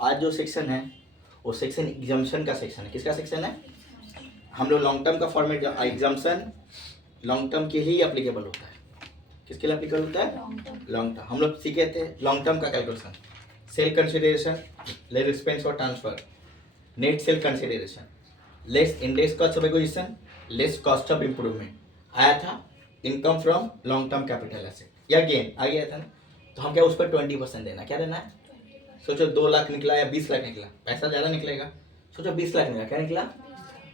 आज जो सेक्शन है वो सेक्शन एग्जाम्पशन का सेक्शन है। किसका सेक्शन है? हम लोग लॉन्ग टर्म का फॉर्मेट, एग्जाम्पशन लॉन्ग टर्म के लिए एप्लीकेबल होता है। किसके लिए एप्लीकेबल होता है? Long term. हम लोग सीखे थे लॉन्ग टर्म का calculation, sale consideration, less expense और transfer, net sale consideration, less index cost of acquisition, less cost of improvement, आया था income from long term capital asset या गेन आ गया था ना। तो हम क्या उस पर 20% देना, क्या देना है? सोचो 2 लाख निकला या 20 लाख निकला, पैसा ज़्यादा निकलेगा। सोचो 20 लाख निकला, क्या निकला?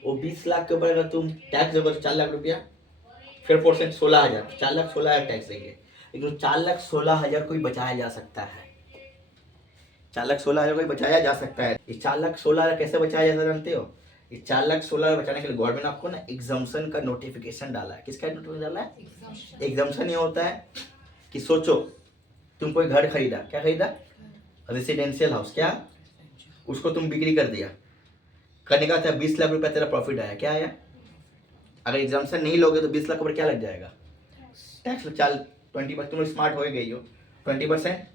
वो 20 लाख के ऊपर अगर तुम टैक्स दोगे तो 4 लाख रुपया, फिर परसेंट 16,000, 4 लाख 16,000 टैक्स देंगे। लेकिन 4 लाख 16,000 को ही बचाया जा सकता है। 4 लाख 16,000 को ही बचाया जा सकता है। ये 4 लाख 16,000 कैसे बचाया जाता है जानते हो? ये 4 लाख 16,000 बचाने के लिए गवर्नमेंट आपको ना एग्जाम्पशन का नोटिफिकेशन डाला है। किसका नोटिफिकेशन डाला है? एग्जाम्पशन ये होता है कि सोचो तुम कोई घर खरीदा, क्या खरीदा? रेसिडेंशियल हाउस, क्या उसको तुम बिक्री कर दिया, करने का था 20 लाख रुपया तेरा प्रॉफिट आया, क्या आया? अगर एग्जाम्पशन नहीं लोगे तो 20 लाख ऊपर क्या लग जाएगा? टैक्स। चल 20%, तुम स्मार्ट हो गई हो, 20%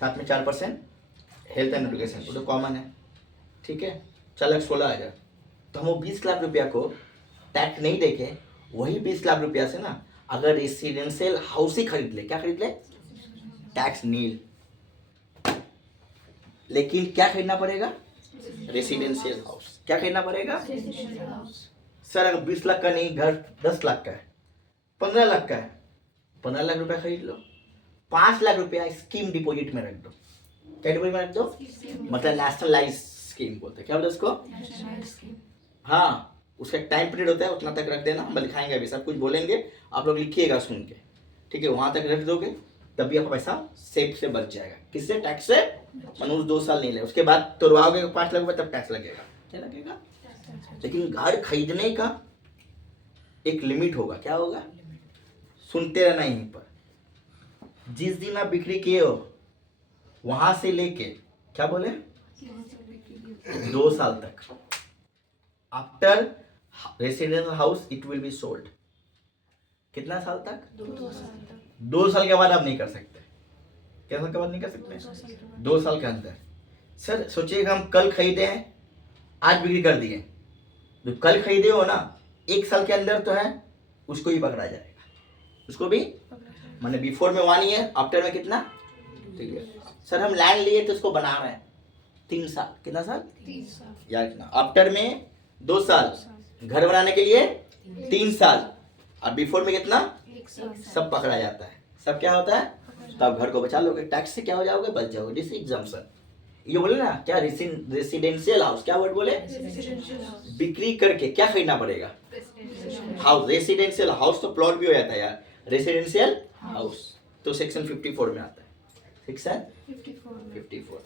साथ में 4% हेल्थ एंड एजुकेशन, वो तो कॉमन है, ठीक है। 4 लाख 16,000, तो हम वो 20 लाख रुपया को टैक्स नहीं देके वही 20 लाख रुपया से ना अगर रेसिडेंशियल हाउस ही खरीद ले, क्या खरीद ले? टैक्स नील। लेकिन क्या खरीदना पड़ेगा? Residential house. क्या खरीदना पड़ेगा? सर अगर 20 लाख का नहीं, घर 10 लाख का है, 15 लाख का है, 15 लाख रुपया खरीद लो, 5 लाख रुपया स्कीम डिपॉजिट में रख दो। क्या डिपॉजिट में रख दो? मतलब नेशनलाइज स्कीम बोलते हैं, क्या बोलते हैं उसको? हाँ, उसका एक टाइम पीरियड होता है, उतना तक रख देना। हम लिखाएंगे अभी, सब कुछ बोलेंगे, आप लोग लिखिएगा सुन के, ठीक है। वहां तक रख दोगे तभी आपका पैसा सेफ से बच जाएगा। किससे? टैक्स से। मनुष्य 2 साल नहीं ले, उसके बाद तोड़वाओगे 5 लाख रुपये, तब टैक्स लगेगा। क्या लगेगा? लेकिन घर खरीदने का एक लिमिट होगा। क्या होगा? सुनते रहना यहीं पर। जिस दिन आप बिक्री किए हो वहां से लेके, क्या बोले, 2 साल तक, after residential house it will be sold. कितना साल तक? 2 साल तक। 2 साल के बाद आप नहीं कर सकते। क्या साल के बाद नहीं कर सकते? 2 साल के अंदर। सर सोचिएगा हम कल खरीदे हैं, आज बिक्री कर दिए, जो कल खरीदे हो ना 1 साल के अंदर तो है, उसको भी पकड़ा जाएगा। उसको भी माने बिफोर में 1 ईयर, आफ्टर में कितना? 3 ईयर। सर हम लैंड लिए तो उसको बना रहे हैं 3 साल, कितना साल? 3 साल। यार कितना? आफ्टर में 2 साल, घर बनाने के लिए 3 साल, और बिफोर में कितना? 1 साल। सब पकड़ा जाता है। सब क्या होता है? तब घर को बचा लोगे, टैक्स से क्या हो जाओगे? बच जाओगे। This exemption. ये बोले ना क्या, रेसिडेंशियल हाउस, क्या वर्ड बोले? Residential house. बिक्री करके क्या खरीदना पड़ेगा? हाउस। रेसिडेंशियल हाउस तो प्लॉट भी हो जाता है यार, रेसिडेंशियल हाउस तो सेक्शन 54 में आता है। सेक्शन 54।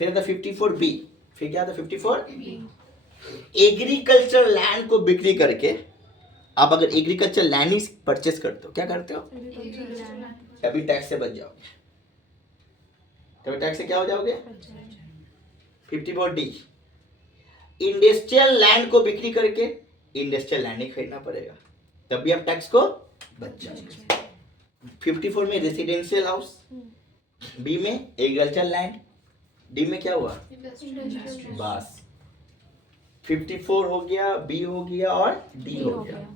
फिर आता 54 बी। फिर क्या आता? 54 एग्रीकल्चर लैंड को बिक्री करके, आप अगर एग्रीकल्चर लैंड ही परचेस करते हो, क्या करते हो? तभी टैक्स से बच जाओगे। तभी टैक्स से क्या हो जाओगे? 54 डी इंडस्ट्रियल लैंड को बिक्री करके, इंडस्ट्रियल लैंड ही खरीदना पड़ेगा, तभी आप टैक्स को बच जाओगे। 54 में रेसिडेंशियल हाउस, बी में एग्रीकल्चर लैंड, डी में क्या हुआ? बस 54 हो गया, बी हो गया और डी हो गया।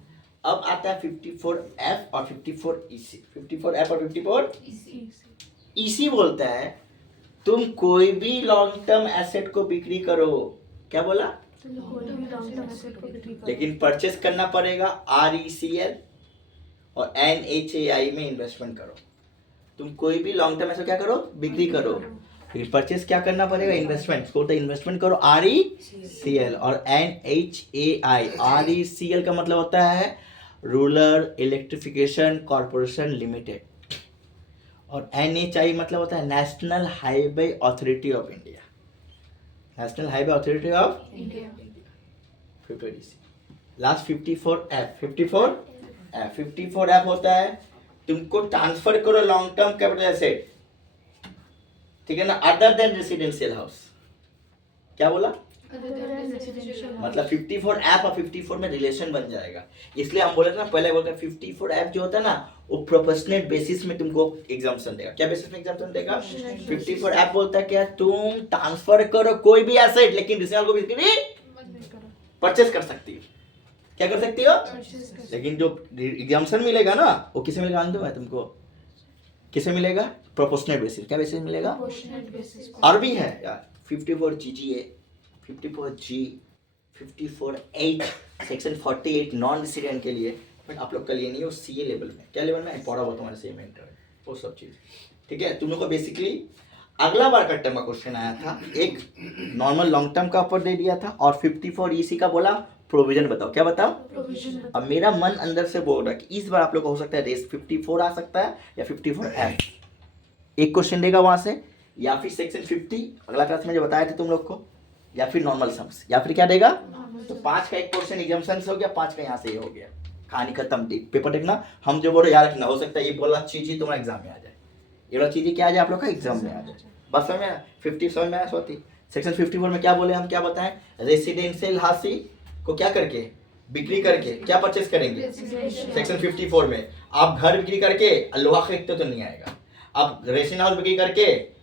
अब आता है 54F और 54EC। 54F और 54 EC बोलता है तुम कोई भी लॉन्ग टर्म एसेट को बिक्री करो, क्या बोला? लेकिन परचेस करना पड़ेगा RECL और NHAI में इन्वेस्टमेंट करो। तुम कोई भी लॉन्ग टर्म एसेट क्या करो? बिक्री करो। फिर परचेस क्या करना पड़ेगा? इन्वेस्टमेंट। तो इन्वेस्टमेंट करो RECL और NHAI। RECL का मतलब होता है रूरल इलेक्ट्रिफिकेशन कॉर्पोरेशन लिमिटेड, और NHI मतलब होता है national highway authority of India. National highway authority of India. 54EC। Last 54F। 54F होता है तुमको ट्रांसफर करो लॉन्ग टर्म कैपिटल एसेट, ठीक है ना, अदर देन रेसिडेंशियल हाउस। क्या बोला? Other than residential house. मतलब 54 ऐप और 54 में रिलेशन बन जाएगा। इसलिए हम बोले थे ना पहले बोलते 54 ऐप जो होता है ना वो प्रोपोर्शनेट बेसिस में तुमको एग्जाम्पशन देगा। क्या बेसिस में एग्जाम्पशन देगा? 54 ऐप बोलता है क्या तुम ट्रांसफर करो कोई भी एसेट लेकिन रिसेल को बिक्री नहीं करो। परचेस कर सकती हो। क्या कर सकती हो? Purchase कर लेकिन जो एग्जाम्पशन मिलेगा ना वो किसे मिलेगा जानते हो मैं तुमको? किसे मिलेगा? Proportionate basis. क्या बेसिस मिलेगा? proportionate basis पे। और भी है यार 54 GGA 54 G 54 8 section 48 non resident के लिए बट आप लोग का लिए नहीं है वो CA लेवल में। क्या लेवल में? पढ़ा हुआ तुम्हारे सेम इंटर वो सब चीज़। ठीक है तुम लोग को बेसिकली अगला बार का टर्म का क्वेश्चन आया था एक नॉर्मल लॉन्ग टर्म का ऊपर दे दिया था और 54 EC का बोला प्रोविजन बताओ। क्या बताओ? Provision अब मेरा मन अंदर से बोल रहा है कि इस बार आप लोग को हो सकता है रेस 54 आ सकता है या 54 एफ एक क्वेश्चन देगा वहां से या फिर सेक्शन 50 अगला क्लास में जो बताए थे तुम लोग को या फिर नॉर्मल सम्स या फिर क्या देगा तो 5 का एक क्वेश्चन एग्जाम्पशन से हो गया 5 का यहाँ से ये हो गया कहानी खत्म। पेपर देखना हम जो बोल रहे याद रखना हो सकता है ये बोला चीज ही तुम्हारा एग्जाम में आ जाए ये वाला चीज क्या आ जाए आप लोग का एग्जाम में आ जाए। बस समझ में 50 समझ में आया सोती सेक्शन 54 में क्या बोले हम क्या बताएं रेसिडेंशियल हाउसी को क्या करके बिक्री करके क्या परचेस करेंगे सेक्शन 54 में आप घर बिक्री करके लोहा खरीदते तो नहीं आएगा आप रेसिडेंशियल हाउस बिक्री करके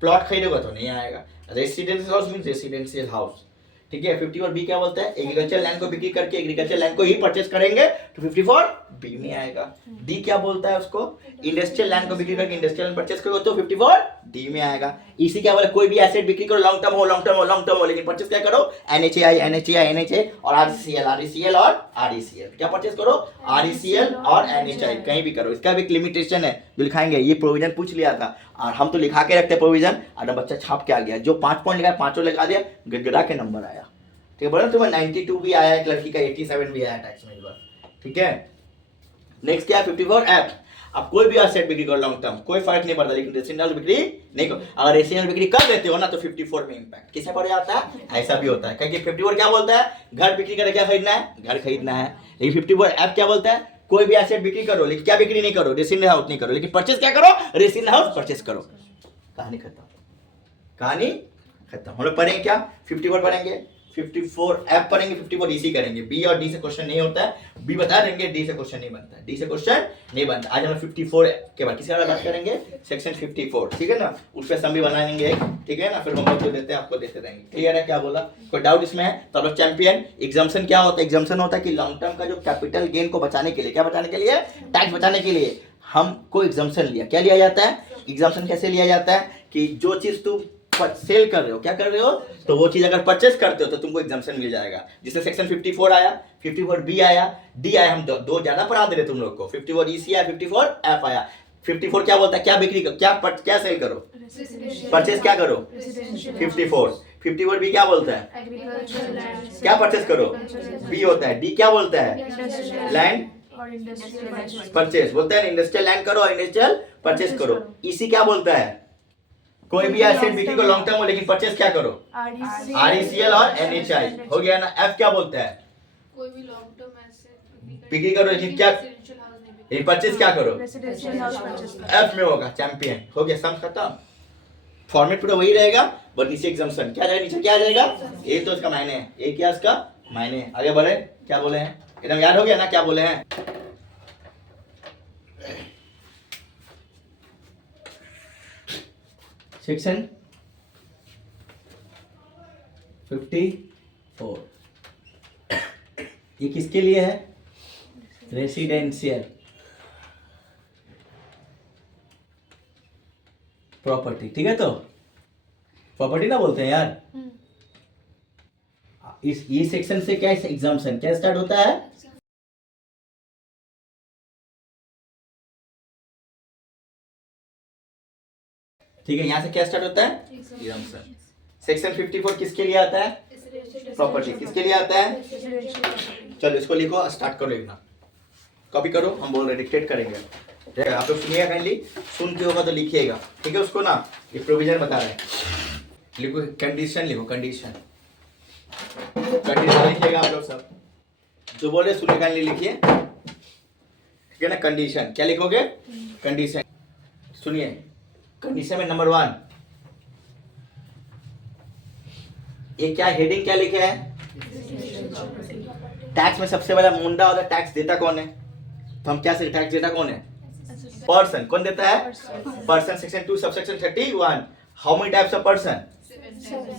प्लॉट खरीदोगे तो नहीं आएगा। Residential house means residential house ठीक है। 54 बी क्या बोलता है एग्रीकल्चर लैंड को बिक्री करके एग्रीकल्चर लैंड को ही परचेस करेंगे तो 54 बी में आएगा। डी क्या बोलता है उसको इंडस्ट्रियल लैंड को बिक्री करके इंडस्ट्रियल लैंड परचेस करोगे तो 54 डी में आएगा। इसी क्या बोले कोई भी एसेट बिक्री करो लॉन्ग टर्म हो लेकिन परचेस क्या करो NHA और RECL और RECL क्या परचेस करो RECL और NHI कहीं भी करो। इसका भी एक लिमिटेशन है जो लिखाएंगे ये प्रोविजन पूछ लिया था और हम तो लिखा के रखते प्रोविजन और बच्चा छाप के आ गया जो 5 पॉइंट लिखा 5 लगा दिया गड़गड़ा के नंबर आया। ठीक है बोला तुम्हें 92 भी आया एक लड़की का 87 भी आया टैक्स में इस बार। ठीक है नेक्स्ट क्या 54 ऐप अब कोई भी एसेट बिक्री करो लॉन्ग टर्म कोई फर्क नहीं पड़ता लेकिन रेसिडेंशियल बिक्री नहीं करो। अगर रेसिडेंशियल बिक्री कर देते हो ना तो 54 में इंपैक्ट किसे पड़ जाता है ऐसा भी होता है क्योंकि 54 क्या बोलता है घर बिक्री करके क्या खरीदना है घर खरीदना है। लेकिन 54 ऐप क्या बोलता है कोई भी एसेट बिक्री करो लेकिन क्या बिक्री नहीं करो रेसिडेंशियल हाउस नहीं करो लेकिन परचेस क्या करो रेसिडेंशियल हाउस परचेस करो। कहानी खत्म। हम लोग पढ़ेंगे क्या 54 पढ़ेंगे 54 ऐप पढ़ेंगे 54 EC करेंगे। बी और डी से क्वेश्चन नहीं होता है बी बता देंगे डी से क्वेश्चन नहीं बनता है डी से क्वेश्चन नहीं बनता। आज हम 54 के बाद किसके बारे में बात करेंगे सेक्शन 54 ठीक है ना उस पर सम भी बनाएंगे ठीक है ना फिर हम लोग जो देते हैं आपको देते रहेंगे। क्लियर है क्या बोला कोई डाउट इसमें है तो आप लोग चैंपियन एग्जाम्पशन क्या होता है एग्जाम्पशन होता है कि लॉन्ग टर्म का जो कैपिटल गेन को बचाने के लिए क्या बचाने के लिए टैक्स बचाने के लिए हमको एग्जाम्पशन लिया क्या लिया जाता है एग्जाम्पशन कैसे लिया जाता है कि जो चीज तुम सेल कर रहे हो क्या कर रहे हो तो वो चीज अगर परचेस करते हो तो तुमको एग्जाम्पशन मिल जाएगा जिससे सेक्शन 54 आया 54 बी आया डी आया हम दो ज्यादा पढ़ा दे रहे तुम लोग को 54 EC आया 54 एफ आया। 54 क्या बोलता है क्या बिक्री क्या सेल करो परचेस क्या करो 54 बी क्या बोलता है Agricultural land क्या परचेस करो बी होता है। डी क्या बोलता है लैंड और industrial परचेस बोलता है इंडस्ट्रियल लैंड करो और इंडस्ट्रियल परचेस करो। इसी क्या बोलता है कोई भी एसेट बिक्री को लॉन्ग टर्म हो लेकिन परचेस क्या करो RECL और NHI हो गया ना। एफ क्या बोलता है कोई भी लॉन्ग टर्म एसेट बिक्री करो लेकिन क्या रेसिडेंशियल हाउस नहीं बिक्री ये परचेस क्या करो रेसिडेंशियल हाउस परचेस एफ में होगा चैंपियन हो गया सम खत्म। फॉर्मेट पूरा वही रहेगा बट नीचे एग्जाम्पशन क्या जाएगा नीचे क्या आ जाएगा ये तो इसका मायने है ये क्या इसका मायने है। आगे बढ़े क्या बोले हैं एकदम याद हो गया ना क्या बोले हैं सेक्शन 54 ये किसके लिए है रेसिडेंशियल प्रॉपर्टी। ठीक है तो प्रॉपर्टी ना बोलते हैं यार इस ये सेक्शन से क्या एग्जाम्पशन क्या स्टार्ट होता है ठीक है यहाँ से क्या स्टार्ट होता है एग्जाम्पशन। सेक्शन 54 किसके लिए आता है प्रॉपर्टी किसके लिए आता है चलो इसको लिखो स्टार्ट करो लिखना कॉपी करो हम बोल रहे डिक्टेट करेंगे आप लोग सुनिएगा काइंडली सुन के होगा तो लिखिएगा ठीक है उसको ना ये प्रोविजन बता रहे हैं लिखो कंडीशन लिखो कंडीशन लिखिएगा आप लोग सब जो बोले सुनिए काइंडली लिखिए ठीक है ना। कंडीशन क्या लिखोगे कंडीशन सुनिए कंडीशन में नंबर 1 ये क्या हेडिंग क्या लिखे है? टैक्स में सबसे बड़ा मुंडा होता है, टैक्स देता कौन है? तो हम क्या से टैक्स देता कौन है? पर्सन। कौन देता है? Person. Section 2 subsection 31, how many types of person?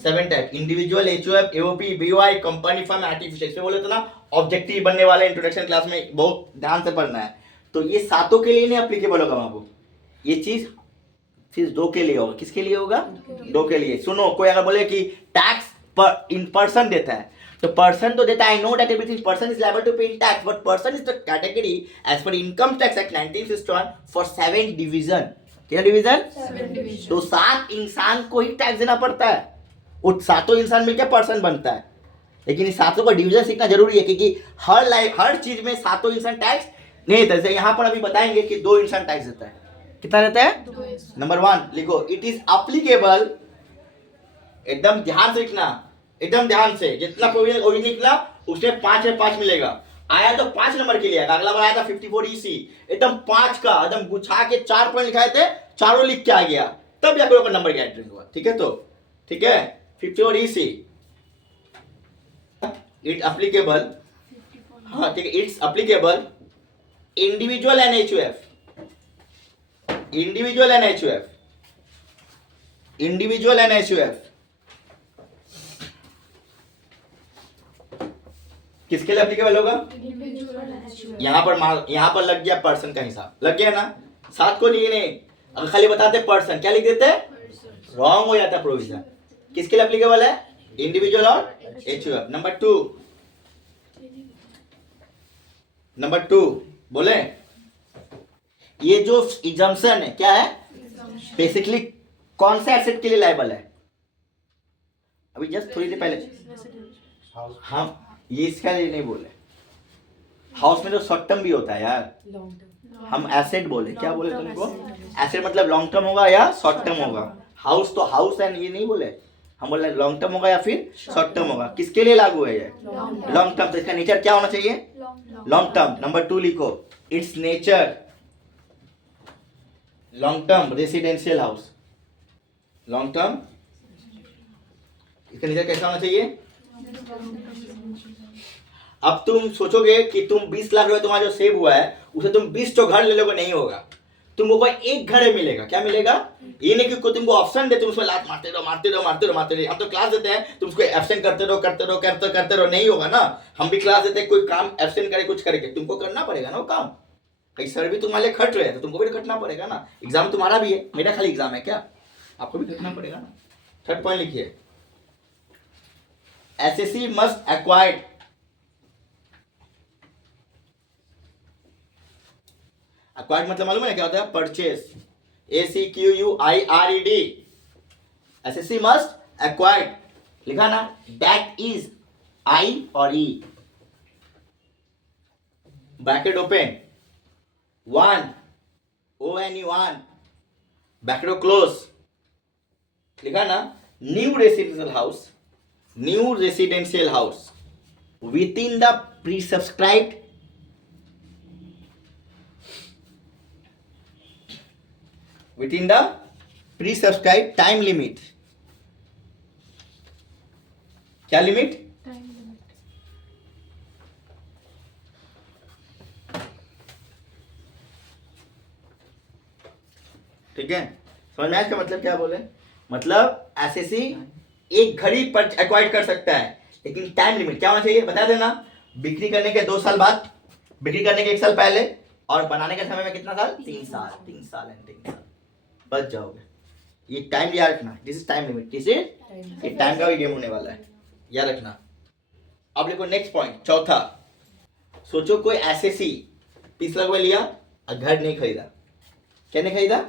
7 type. Individual, HOF, AOP, BOI, company, firm, artificial. इसमें बोले तो ना ऑब्जेक्टिव बनने वाला इंट्रोडक्शन क्लास में बहुत ध्यान से पढ़ना है। तो ये सातों के लिए नहीं एप्लीकेबल होगा बाबू, ये चीज सिर्फ 2 के लिए होगा। किसके लिए होगा? 2 के लिए। सुनो, कोई अगर बोले कि टैक्स पर इन पर्सन देता है, तो पर्सन तो देता है, I know that everything person is liable to pay in tax, but person is the category as per income tax act 1961 for 7 division. क्या डिवीजन? 7 division. तो 7 इंसान को ही टैक्स देना पड़ता है, वो सातों इंसान मिलकर पर्सन बनता है। लेकिन इस सातों का डिवीजन सीखना जरूरी है, क्योंकि हर चीज में सातों इंसान टैक्स नहीं देता। जैसे यहाँ पर अभी बताएंगे कि 2 इंसान टैक्स देता है। कितना देता है? 2 नंबर 1 लिखो, इट इज अप्लीकेबल। एकदम ध्यान से लिखना, एकदम ध्यान से। जितना प्रोविजन ओरिजिनल निकला उसमें 5 है, 5 मिलेगा। आया तो 5 नंबर के लिए आएगा। अगला बार आया था 54 EC, एकदम 5 का एकदम गुछा के 4 पॉइंट लिखाए थे, चारों लिख के आ गया, तब जाकर ओकर नंबर कैलकुलेट हुआ। ठीक है, तो ठीक है 54 EC इट अप्लीकेबल। हाँ ठीक है, it's applicable individual and HUF, individual and HUF, individual and HUF. किसके लिए एप्लीकेबल होगा? यहाँ पर लग गया पर्सन का हिसाब, लग गया ना। 7 को नहीं, अगर खाली बताते पर्सन, क्या लिख देते? रॉन्ग हो जाता प्रोविजन। किसके लिए एप्लीकेबल है? इंडिविजुअल और एचयूएफ। नंबर 2 बोले, ये जो एग्जम्पशन है क्या है? बेसिकली कौन से एसेट के लिए लायबल है? अभी जस्ट थोड़ी देर पहले हम ये इसका लिए नहीं बोले। हाउस में तो शॉर्ट टर्म भी होता है यार, हम एसेट बोले। क्या बोले तुमको? एसेट मतलब लॉन्ग टर्म होगा या शॉर्ट टर्म होगा। हाउस तो हाउस है, ये नहीं बोले। हम बोले लॉन्ग टर्म होगा या फिर शॉर्ट टर्म होगा। किसके लिए लागू है ये? Long term. तो इसका नेचर क्या होना चाहिए? Long term. नंबर 2 लिखो, it's nature long term residential house. Long term, इसका नेचर कैसा होना चाहिए? अब तुम सोचोगे कि तुम 20 लाख रुपए तुम्हारा जो सेव हुआ है उसे तुम 20 तो घर ले लोगे, नहीं होगा। तुमको कोई एक घर मिलेगा। क्या मिलेगा? ये नहीं कि तुमको ऑप्शन दे, तुम उसमें लात मारते रहो, मारते रहो, मारते रहो, मारते रहो। हम तो क्लास देते हैं, तुम उसको एब्सेंट करते रहो, करते रहो, करते रहो, नहीं होगा ना। हम भी क्लास देते हैं, कोई काम एब्सेंट करे, कुछ करके तुमको करना पड़ेगा ना वो काम। कई सर भी तुम्हारे खट रहे हैं तो तुमको भी खटना पड़ेगा ना। एग्जाम तुम्हारा भी है, मेरा खाली एग्जाम है क्या? आपको भी खटना पड़ेगा ना। 3rd पॉइंट लिखिए, एसएससी मस्ट एक्वायर्ड। एक्वायर्ड मतलब मालूम है क्या होता है? Purchase. ACQUIRED। SSC must acquired लिखा ना, दैट इज I और E, bracket open 1 ONE1 bracket close, लिखा ना, new residential house, new residential house with in the pre subscribed within the pre-subscribed time limit। क्या लिमिट? ठीक है, समझ में आया इसका मतलब क्या बोले? मतलब एसएससी एक घड़ी पर एक्वायर्ड कर सकता है, लेकिन टाइम लिमिट क्या होना चाहिए बता देना। बिक्री करने के 2 साल बाद, बिक्री करने के 1 साल पहले, और बनाने के समय में कितना साल? 3 साल। 3 साल एंड 3 साल बच जाओगे। ये टाइम याद रखना, this is time limit, this is ये टाइम का भी गेम होने वाला है, याद रखना। अब देखो नेक्स्ट पॉइंट, चौथा। सोचो कोई एसएससी 30 लाख रुपए लिया और घर नहीं खरीदा। क्या नहीं खरीदा?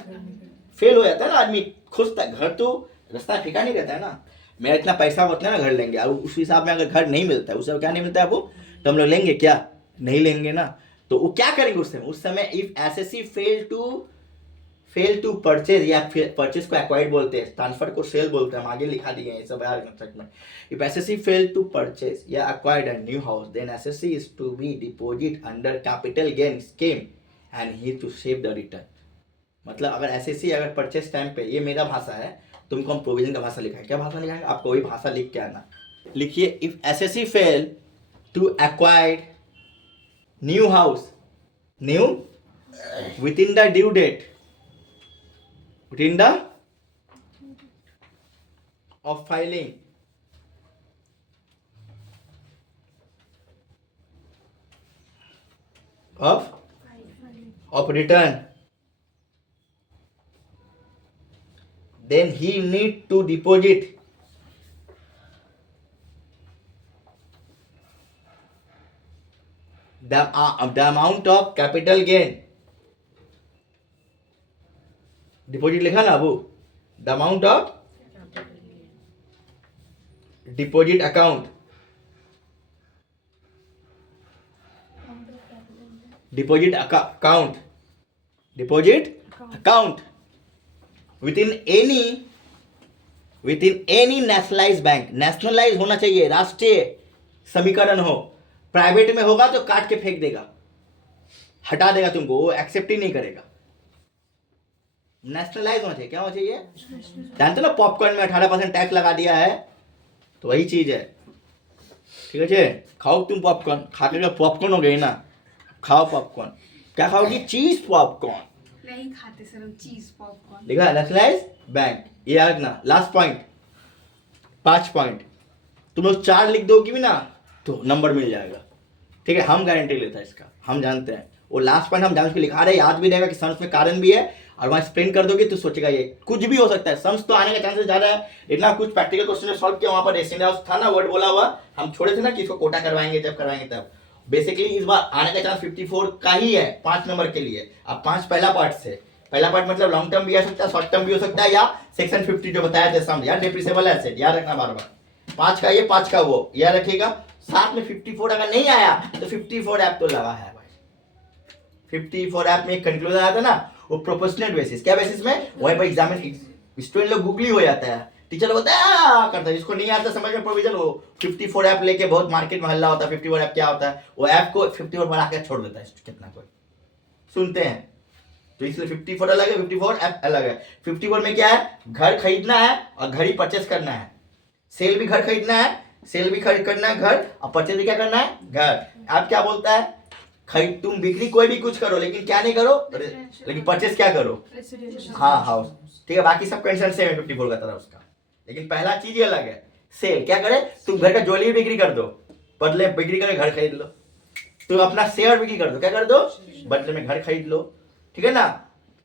फेल हो जाता है ना आदमी, खुश था। घर तो रास्ता फेंका नहीं रहता है ना। मेरा इतना पैसा होता है ना, घर लेंगे। और उस हिसाब में अगर घर नहीं मिलता है, उस समय क्या नहीं मिलता है वो, तो हम लोग लेंगे क्या? नहीं लेंगे ना। तो वो क्या करेंगे उस समय? If SSC fail to purchase, या परचेज को एक्वायर्ड बोलते हैं, ट्रांसफर को सेल बोलते हैं, हम आगे लिखा दिए हैं सब यार कंसेप्ट में। If SSC fail to purchase या acquired a new house, then SSC is to be deposit under capital gain scheme and he to save the return. मतलब अगर एसएससी अगर परचेज टाइम पे, ये मेरा भाषा है, तुमको हम प्रोविजन का भाषा लिखाएंगे। क्या भाषा लिखाएंगे? आपको वही भाषा लिख के आना। लिखिए, if SSC fail to acquire new house, new within the due date, within the of filing of return, then he need to deposit the amount of capital gain. Deposit लिखा ना Abu? The amount of deposit account, deposit account, deposit account with in any nationalise bank. Nationalise होना चाहिए, राष्ट्रीय समीकरण हो। Private में होगा तो काट के फेंक देगा, हटा देगा तुमको, वो एक्सेप्ट ही नहीं करेगा। नेशनलाइज होना चाहिए। क्या होना चाहिए? जानते हो ना, पॉपकॉर्न में 18% टैक्स लगा दिया है, तो वही चीज है। ठीक है, खाओ तुम पॉपकॉर्न, खा के पॉपकॉर्न हो गई ना, खाओ पॉपकॉर्न। क्या खाओगी? चीज पॉपकॉर्न। नहीं खाते सर हम चीज पॉपकॉर्न। देखा, नेशनलाइज बैंक, ये याद रखना। लास्ट पॉइंट, 5 पॉइंट तुम लोग 4 लिख दोगी भी ना तो नंबर मिल जाएगा। ठीक है, हम गारंटी लेता है इसका, हम जानते हैं। वो लास्ट पॉइंट हम जान के लिखा रहे, याद भी रहेगा कि सम्स में कारण भी है, और वहां एक्सप्लेन कर दोगे तो सोचेगा ये कुछ भी हो सकता है। सम्स तो आने का चांसेस ज्यादा है। इतना कुछ प्रैक्टिकल क्वेश्चन सॉल्व किया वहां पर, रेसिडेंट हाउस था ना, वर्ड बोला हुआ, हम छोड़े थे ना कि इसको कोटा करवाएंगे, जब करवाएंगे तब। बेसिकली इस बार आने का चांस 54 का ही है 5 नंबर के लिए। अब 5 पहला पार्ट से, पहला पार्ट मतलब लॉन्ग टर्म भी आ सकता है, शॉर्ट टर्म भी हो सकता है, या सेक्शन 50 जो बताया था सम, या डेप्रिसिएबल एसेट, याद रखना बार बार। 5 का ये, 5 का वो, याद रखिएगा। साथ में 54 अगर नहीं आया तो 54 ऐप तो लगा है भाई। 54 ऐप में एक कंक्लूजन आया था ना, वो प्रोपोर्शनल बेसिस। क्या बेसिस में? वहीं पर एग्जाम स्टूडेंट लोग गूगली हो जाता है, टीचर होता है करता है, जिसको नहीं आता समझ में प्रोविजन, वो 54 ऐप लेके बहुत मार्केट में हल्ला होता है। 54 ऐप क्या होता है? वो ऐप को 54 बना के छोड़ देता है, कितना कोई सुनते हैं। तो इसलिए 54 अलग है, 54 ऐप अलग है। 54 में क्या है? घर खरीदना है और घर ही परचेस करना है। सेल भी घर खरीदना है, सेल भी खरीद करना है घर, और परचेस भी क्या करना है? घर। ऐप क्या बोलता है? खरीद, तुम बिक्री कोई भी कुछ करो, लेकिन क्या नहीं करो, लेकिन परचेस क्या करो? हाँ, हाउस। ठीक है, बाकी सब कंडीशन सेम है 54 का तरह उसका, लेकिन पहला चीज ही अलग है। सेल क्या करे? तुम घर का ज्वेलरी बिक्री कर दो, बदले बिक्री करे घर खरीद लो। तुम अपना शेयर बिक्री कर दो, क्या कर दो? बदले में घर खरीद लो। ठीक है ना?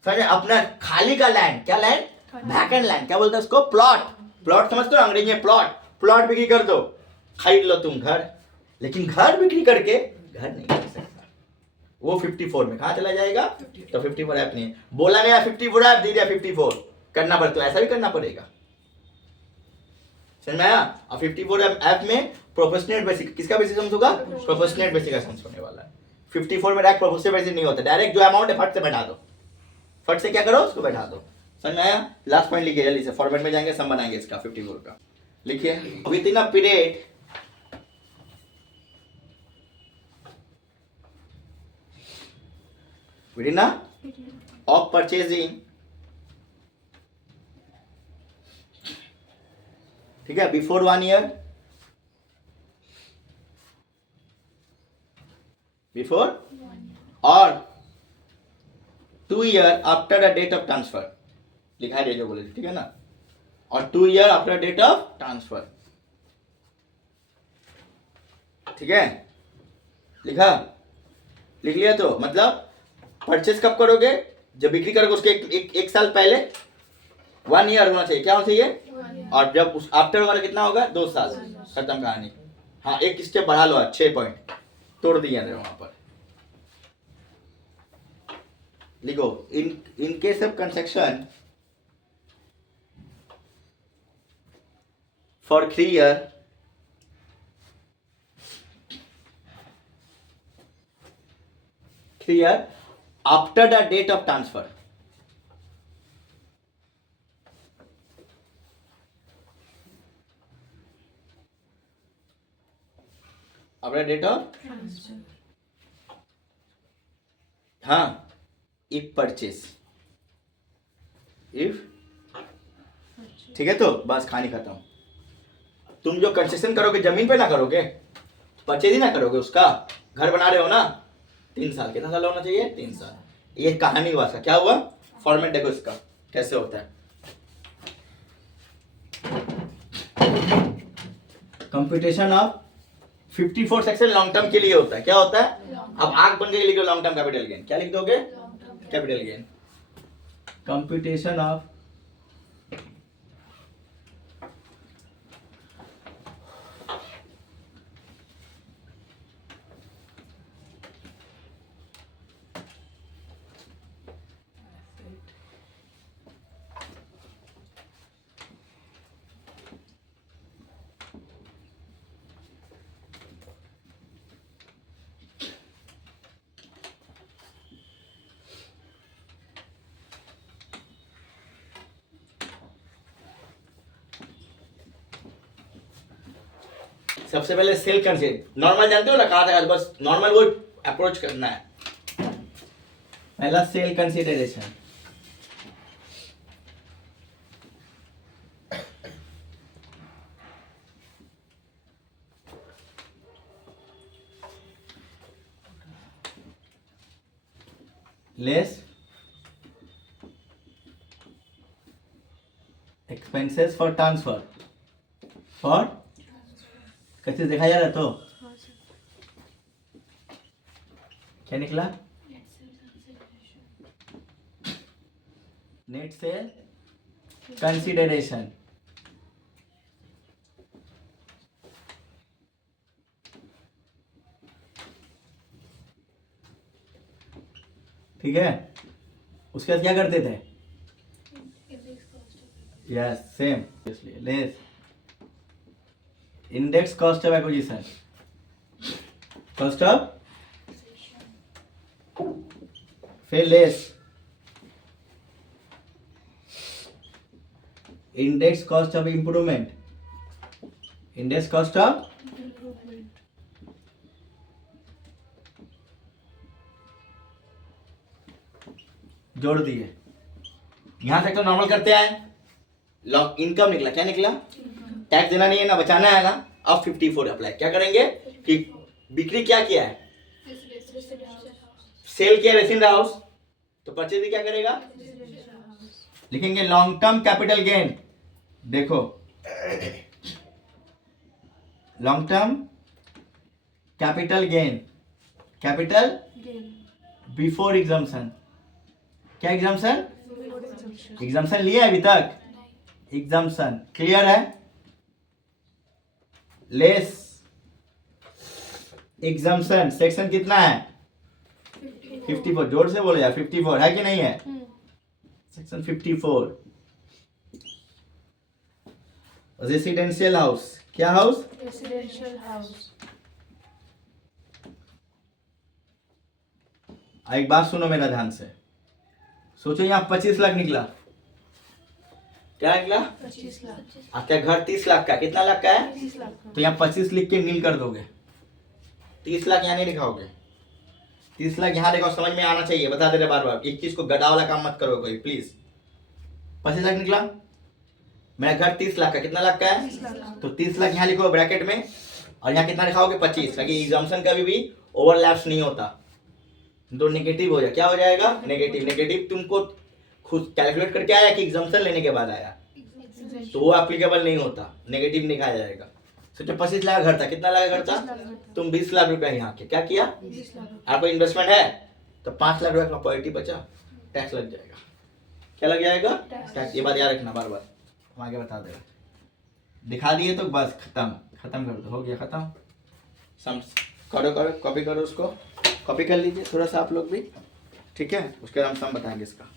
समझे? अपना खाली का लैंड, क्या लैंड? वैकेंट लैंड, क्या बोलते हैं उसको? प्लॉट। प्लॉट समझते हो अंग्रेजी में? प्लॉट, प्लॉट बिक्री कर दो, खरीद लो तुम घर। लेकिन घर बिक्री करके घर नहीं कर सकता, वो 54 में कहाँ चला जाएगा? तो 54 ऐप नहीं बोला गया, 54 ऐप दे दिया, 54 करना पड़ता, तो ऐसा भी करना पड़ेगा। समझ में आया? अब 54 ऐप में प्रोपोर्शनेट बेसिक, किसका बेसिस सम्स होगा? प्रोपोर्शनेट बेसिस का सम्स होने वाला है। 54 में डायरेक्ट प्रोपोर्शनेट बेसिस नहीं होता, डायरेक्ट जो अमाउंट है फट से बैठा दो, फट से क्या करो? उसको बैठा दो। समझ में आया? लास्ट पॉइंट लिखिए जल्दी से, फॉर्मेट में जाएंगे, सम बनाएंगे इसका 54 का। लिखिए, with in a period within a of purchasing, ठीक है, बिफोर 1 ईयर, बिफोर और 2 year after the date of transfer, लिखा है जो बोले, ठीक है ना? और 2 year after date of transfer, ठीक है? लिखा, लिख लिया? तो मतलब परचेस कब करोगे? जब बिक्री करोगे उसके एक साल पहले 1 ईयर होना चाहिए। क्या होना चाहिए? और जब उस आफ्टर होगा कितना होगा? 2 साल। खत्म कहानी। हाँ, एक स्टेप बढ़ा लो, 6 पॉइंट तोड़ दिया वहां पर। लिखो, इन case of construction for 3 year, after the date of transfer, after the date of transfer, हाँ, if purchase ठीक है, तो बस कहानी खत्म। तुम जो कंसेशन करोगे जमीन पे ना करोगे, परचेज ही ना करोगे उसका, घर बना रहे हो ना, 3 साल, कितना साल होना चाहिए, 3 साल। ये कहानी हुआ सा, क्या हुआ, फॉर्मेट देखो इसका कैसे होता है। Computation of 54 section long term के लिए होता है, क्या होता है, अब आग बन के लिखो लॉन्ग टर्म कैपिटल गेन, क्या लिख दोगे, कैपिटल गेन। कंप्यूटेशन ऑफ सबसे पहले सेल कंसीडर, नॉर्मल जानते हो ना, कहा था बस नॉर्मल वो अप्रोच करना है। पहला sale consideration, less expenses for transfer, for कैसे देखा जा रहा है, तो क्या निकला, नेट सेल कंसीडरेशन। ठीक है, उसके बाद क्या करते थे, yes same, less index cost of acquisition, cost of, फिर less index cost of improvement, index cost of, जोड़ दिए, यहां तक तो नॉर्मल करते हैं। लॉन्ग इनकम निकला, क्या निकला, टैक्स देना नहीं है ना, बचाना है ना। अब 54 अप्लाई क्या करेंगे कि बिक्री क्या किया है, सेल किया रेसिडेंट हाउस, तो परचेज क्या करेगा, लिखेंगे लॉन्ग टर्म कैपिटल गेन। देखो long term capital gain, capital before exemption, क्या एग्जाम्पशन, एग्जाम्पशन लिया है अभी तक, एग्जाम्पशन क्लियर है, लेस एग्जाम्पशन, सेक्शन कितना है 54, जोर से बोलो यार 54 है कि नहीं है, सेक्शन 54। रेसिडेंशियल हाउस, क्या हाउस, रेसिडेंशियल हाउस। एक बात सुनो मेरा ध्यान से, सोचो यहाँ 25 लाख निकला, क्या निकला, 25 लाख, आपका घर 30 लाख का, कितना लाख का है, 30 लाख। तो यहाँ 25 लिख के नील कर दोगे, 30 लाख यहाँ नहीं लिखाओगे, 30 लाख यहाँ लिखाओ, समझ में आना चाहिए, बता दे रहे बार बार, एक चीज को गड़ा वाला काम मत करो कोई प्लीज। 25 लाख निकला, मेरा घर 30 लाख का, कितना लाख का है, 30 लाख। तो 30 लाख यहाँ लिखो ब्रैकेट में, और यहाँ कितना लिखाओगे 25, ताकि एग्जाम्पशन का भी ओवरलैप्स नहीं होता, तो नेगेटिव हो जाए, क्या हो जाएगा, नेगेटिव। नेगेटिव तुमको खुद कैलकुलेट करके आया कि एग्जाम्पशन लेने के बाद आया, तो वो एप्लीकेबल नहीं होता, नेगेटिव निकाला जाएगा। सोचो 25 लाख घर था, कितना लाख घर था, तुम 20 लाख रुपया यहाँ के क्या किया, 20 लाख। आपको इन्वेस्टमेंट है तो 5 लाख रुपया का प्रॉपर्टी बचा, टैक्स लग जाएगा, क्या लग जाएगा, टैक्स। ये बात याद रखना बार बार, हम आगे बता देगा, दिखा दिए तो बस खत्म, खत्म कर दो, हो गया खत्म। सम करो करो, कॉपी करो, उसको कॉपी कर लीजिए थोड़ा सा आप लोग भी, ठीक है, उसके बाद हम सम बताएंगे इसका।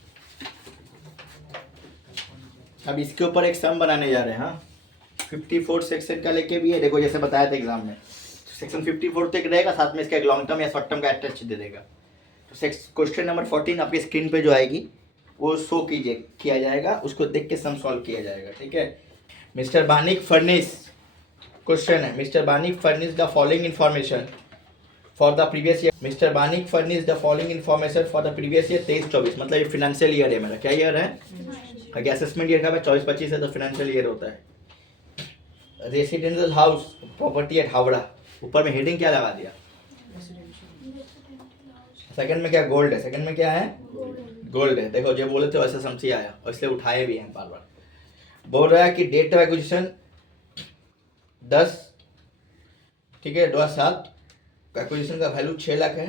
अब इसके ऊपर एक सम बनाने जा रहे हैं, हाँ 54 सेक्शन का लेके भी है, देखो जैसे बताया था एग्जाम में, सेक्शन 54 तक रहेगा, साथ में इसका एक लॉन्ग टर्म या शॉर्ट टर्म का अटैच दे देगा। तो क्वेश्चन नंबर 14 आपकी स्क्रीन पे जो आएगी वो शो किया जाएगा, उसको देख के सम सॉल्व किया जाएगा, ठीक है। मिस्टर बानिक फर्निश, क्वेश्चन है, mister Banik furnish the following information for the previous year mister Banik furnish the following information for the previous year 23-24, मतलब ये फिनेंशियल ईयर है मेरा। क्या ईयर है? अगर असेसमेंट ईयर का 24-25 है तो फिनेंशियल ईयर होता है। Residential house property eight Howrah, ऊपर में हेडिंग क्या लगा दिया? सेकंड में क्या गोल्ड है? सेकंड में क्या है? गोल्ड है। देखो जो बोले थे वैसे समझी आया और इसलिए उठाए भी हैं बार बार। बोल रहा है कि डेट ऑफ एक्विजिशन 10, ठीक है, 2007, एक्विजिशन का वैल्यू 6 लाख है,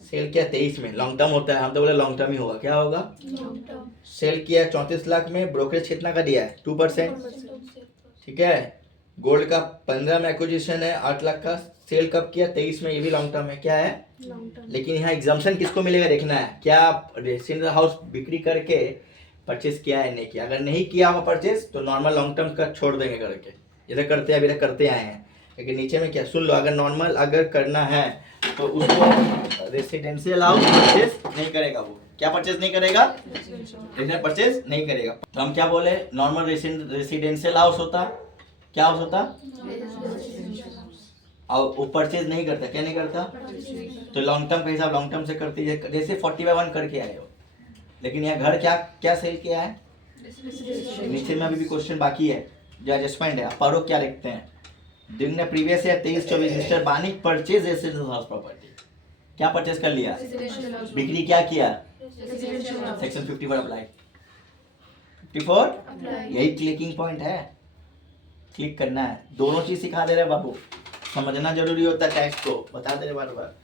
सेल किया 23 में, लॉन्ग टर्म होता है, हम तो बोले लॉन्ग टर्म ही होगा। क्या होगा? सेल किया 34 लाख में, ब्रोकरेज कितना का दिया है? 2%, ठीक है। गोल्ड का 15 में एक्विजिशन है 8 लाख का, सेल कब किया? 23 में, ये भी लॉन्ग टर्म है। क्या है? लेकिन यहाँ एग्जाम्पशन किसको मिलेगा देखना है, क्या रेसिडेंशियल हाउस बिक्री करके परचेज किया है नहीं किया। अगर नहीं किया होगा परचेज तो नॉर्मल लॉन्ग टर्म का छोड़ देंगे करके, इधर करते हैं, अभी तक करते आए हैं। लेकिन नीचे में क्या, सुन लो, अगर नॉर्मल अगर करना है तो उसको रेसिडेंशियल हाउस परचेज नहीं करेगा। वो क्या परचेज नहीं करेगा? परचेज नहीं करेगा। तो हम क्या बोले, नॉर्मल रेसिडेंशियल हाउस होता, क्या हाउस होता, और वो परचेज नहीं करता। क्या नहीं करता? तो लॉन्ग टर्म का हिसाब लॉन्ग टर्म से करती है, जैसे 40/1 करके आए हो। लेकिन यहाँ घर क्या क्या सेल किया है? नीचे में अभी भी क्वेश्चन बाकी है, जो एडजस्टमेंट है। पढ़ो क्या लिखते हैं। दिन ने previous year 23-24 mister Banik purchase residential house property, क्या परचेज कर लिया? बिक्री क्या किया? Section 54 apply. 54 यही क्लिकिंग पॉइंट है, क्लिक करना है। दोनों चीज सिखा दे रहे बाबू, समझना जरूरी होता है टैक्स को, बता दे रहे बार बार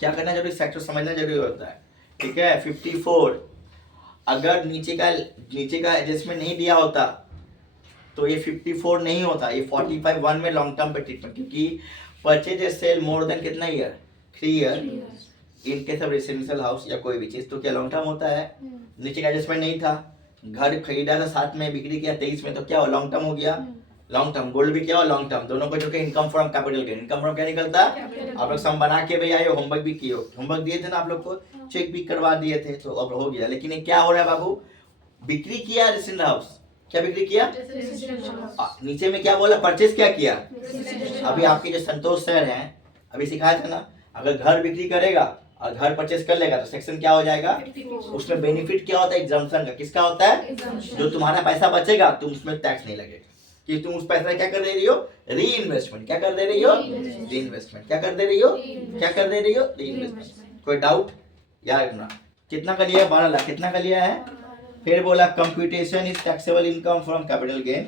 क्या करना जरूरी, सेक्टर समझना जरूरी होता है, ठीक है। 54 अगर नीचे का एडजस्टमेंट नहीं दिया होता तो ये 54 नहीं होता, ये 45(1) में लॉन्ग टर्म पे ट्रीटमेंट, क्योंकि purchase and sale more than कितना year? 3 year in case of residential house या कोई भी चीज, तो क्या लॉन्ग टर्म होता है। नीचे का एडजस्टमेंट नहीं था, घर खरीदा था 7 में, बिक्री किया 23 में, तो क्या हो, लॉन्ग टर्म हो गया। लॉन्ग टर्म गोल्ड भी क्या हो, लॉन्ग टर्म, दोनों को जो कि income from capital gain. Income from क्या निकलता है? आप लोग सम बना के भी आए हो, होमवर्क भी किए हो, होमवर्क दिए थे ना आप लोग को, चेक भी करवा दिए थे, तो अब हो गया। लेकिन ये क्या हो रहा है बाबू, बिक्री किया रेसिडेंशियल हाउस, क्या बिक्री किया? नीचे में क्या बोला, परचेज क्या किया? अभी आपके जो संतोष सर हैं, अभी सिखाया था ना, अगर घर बिक्री करेगा और घर परचेज कर लेगा तो सेक्शन क्या हो जाएगा? उसमें बेनिफिट क्या होता है? एग्जाम्पशन का। किसका होता है? जो तुम्हारा पैसा बचेगा तुम उसमें टैक्स नहीं लगेगा, कि तुम उस पैसा क्या कर दे रही हो? री-इन्वेस्टमेंट। क्या कर दे रही हो? री-इन्वेस्टमेंट। क्या कर दे रही हो? क्या कर दे रही हो? री-इन्वेस्टमेंट। कोई डाउट? याद रखना। कितना का लिया है? 12 लाख। कितना का लिया है? फिर बोला computation is taxable income from capital gain